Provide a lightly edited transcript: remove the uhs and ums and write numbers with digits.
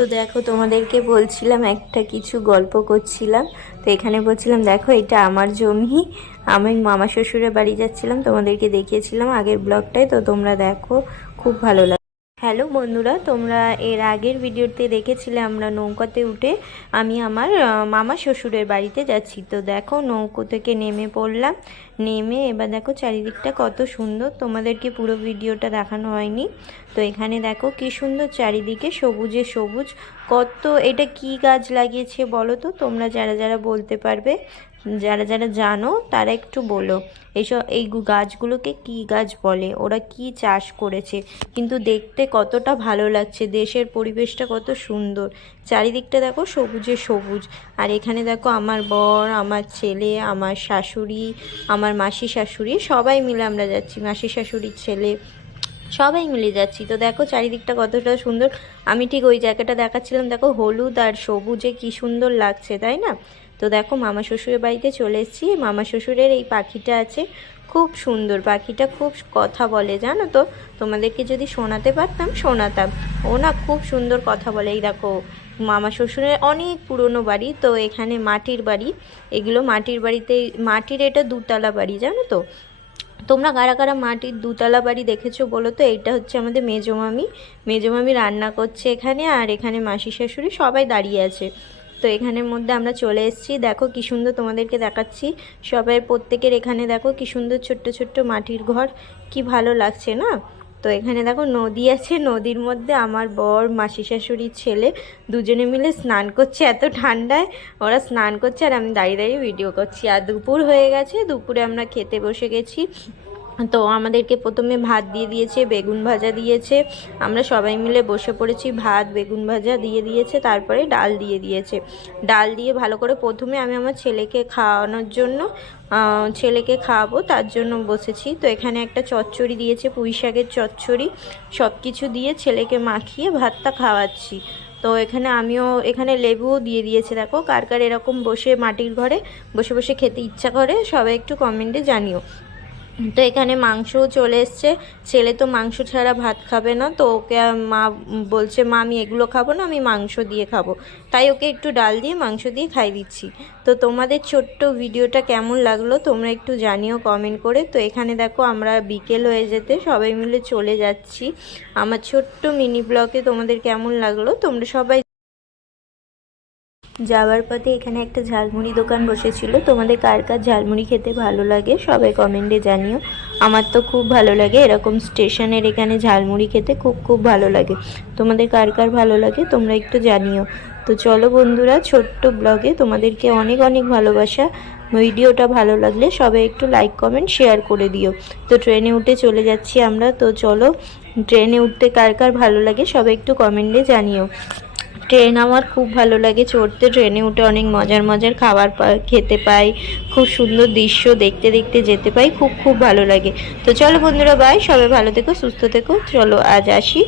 তো দেখো তোমাদেরকে বলছিলাম একটা কিছু গল্প করছিলাম। তো এখানে বলছিলাম দেখো এটা আমার জমি, আমি মামা শ্বশুরের বাড়ি যাচ্ছিলাম, তোমাদেরকে দেখিয়েছিলাম আগের ব্লগটায়। তো তোমরা দেখো, খুব ভালো লাগে। হ্যালো বন্ধুরা, তোমরা এর আগের ভিডিওতে দেখেছিলে আমরা নৌকাতে উঠে আমি আমার মামা শ্বশুরের বাড়িতে যাচ্ছি। তো দেখো নৌকো থেকে নেমে পড়লাম, নেমে এবার দেখো চারিদিকটা কত সুন্দর, তোমাদেরকে পুরো ভিডিওটা দেখানো হয়নি। তো এখানে দেখো কি সুন্দর চারিদিকে সবুজে সবুজ। কত, এটা কি গাছ লাগিয়েছে বলো তো তোমরা, যারা যারা বলতে পারবে, যারা যারা জানো তারা একটু বলো এই গাছগুলোকে কি গাছ বলে, ওরা কি চাষ করেছে। কিন্তু দেখতে কতটা ভালো লাগছে, দেশের পরিবেশটা কত সুন্দর, চারিদিকটা দেখো সবুজে সবুজ। আর এখানে দেখো আমার বর, আমার ছেলে, আমার শাশুড়ি, আমার মাসি শাশুড়ি সবাই মিলে আমরা যাচ্ছি, মাসি শাশুড়ির ছেলে সবাই মিলে যাচ্ছি। তো দেখো চারিদিকটা কতটা সুন্দর, আমি ঠিক ওই জায়গাটা দেখাচ্ছিলাম, দেখো হলুদ আর সবুজে কি সুন্দর লাগছে, তাই না? তো দেখো মামা শ্বশুরের বাড়িতে চলে এসেছি। মামা শ্বশুরের এই পাখিটা আছে, খুব সুন্দর পাখিটা, খুব কথা বলে জানো তো, তোমাদেরকে যদি শোনাতে পারতাম শোনাতাম। ও না খুব সুন্দর কথা বলে। এই দেখো মামা শ্বশুরের অনেক পুরনো বাড়ি, তো এখানে মাটির বাড়ি, এগুলো মাটির বাড়িতে, মাটির এটা দুতলা বাড়ি জানো তো। তোমরা কারা কারা মাটির দুতলা বাড়ি দেখেছো বলো তো। এইটা হচ্ছে আমাদের মেজোমামি, মেজোমামি রান্না করছে এখানে, আর এখানে মাসি শাশুড়ি সবাই দাঁড়িয়ে আছে। তো এখানের মধ্যে আমরা চলে এসেছি, দেখো কি সুন্দর তোমাদেরকে দেখাচ্ছি। সবাই প্রত্যেকের এখানে দেখো কি সুন্দর ছোট্ট ছোট্ট মাটির ঘর, কি ভালো লাগছে না। তো এখানে দেখো নদী আছে, নদীর মধ্যে আমার বর, মাসি শাশুড়ির ছেলে দুজনে মিলে স্নান করছে, এত ঠান্ডায় ওরা স্নান করছে আর আমি দাঁড়িয়ে দাঁড়িয়ে ভিডিও করছি। আর দুপুর হয়ে গেছে, দুপুরে আমরা খেতে বসে গেছি। তো আমাদেরকে প্রথমে ভাত দিয়ে দিয়েছে, বেগুন ভাজা দিয়েছে, আমরা সবাই মিলে বসে পড়েছি, ভাত বেগুন ভাজা দিয়ে দিয়েছে, তারপরে ডাল দিয়ে দিয়েছে। ডাল দিয়ে ভালো করে প্রথমে আমি আমার ছেলেকে খাওয়ানোর জন্য, ছেলেকে খাওয়াবো তার জন্য বসেছি। তো এখানে একটা চচ্চড়ি দিয়েছে, পুঁই শাকের চচ্চড়ি, সব কিছু দিয়ে ছেলেকে মাখিয়ে ভাতটা খাওয়াচ্ছি। তো এখানে আমিও, এখানে লেবুও দিয়ে দিয়েছে। দেখো কার কার এরকম বসে মাটির ঘরে বসে বসে খেতে ইচ্ছা করে সবাই একটু কমেন্টে জানিও। তো এখানে মাংসও চলে এসছে, ছেলে তো মাংস ছাড়া ভাত খাবে না, তো ওকে মা বলছে মা আমি এগুলো খাবো না, আমি মাংস দিয়ে খাবো, তাই ওকে একটু ডাল দিয়ে মাংস দিয়ে খাই দিচ্ছি। তো তোমাদের ছোট্ট ভিডিওটা কেমন লাগলো তোমরা একটু জানিও কমেন্ট করে। তো এখানে দেখো আমরা বিকেল হয়ে যেতে সবাই মিলে চলে যাচ্ছি। আমার ছোট্ট মিনি ব্লগে তোমাদের কেমন লাগলো তোমরা সবাই। যাওয়ার পথে এখানে একটা ঝালমুড়ি দোকান বসেছিল, তোমাদের কার কার ঝালমুড়ি খেতে ভালো লাগে সবাই কমেন্টে জানিও। আমার তো খুব ভালো লাগে এরকম স্টেশনের এখানে ঝালমুড়ি খেতে, খুব খুব ভালো লাগে। তোমাদের কার কার ভালো লাগে তোমরা একটু জানিও। তো চলো বন্ধুরা, ছোট্ট ব্লগে তোমাদেরকে অনেক অনেক ভালোবাসা। ভিডিওটা ভালো লাগলে সবাই একটু লাইক কমেন্ট শেয়ার করে দিও। তো ট্রেনে উঠে চলে যাচ্ছি আমরা। তো চলো, ট্রেনে উঠতে কার কার ভালো লাগে সবাই একটু কমেন্টে জানিও। ট্রেন আমার খুব ভালো লাগে চড়তে, ট্রেনে উঠে অনেক মজার মজার খাবার খেতে পাই, খুব সুন্দর দৃশ্য দেখতে দেখতে যেতে পাই, খুব খুব ভালো লাগে। তো চলো বন্ধুরা, বাই, সবাই ভালো থেকো সুস্থ থেকো, চলো আজ আসি।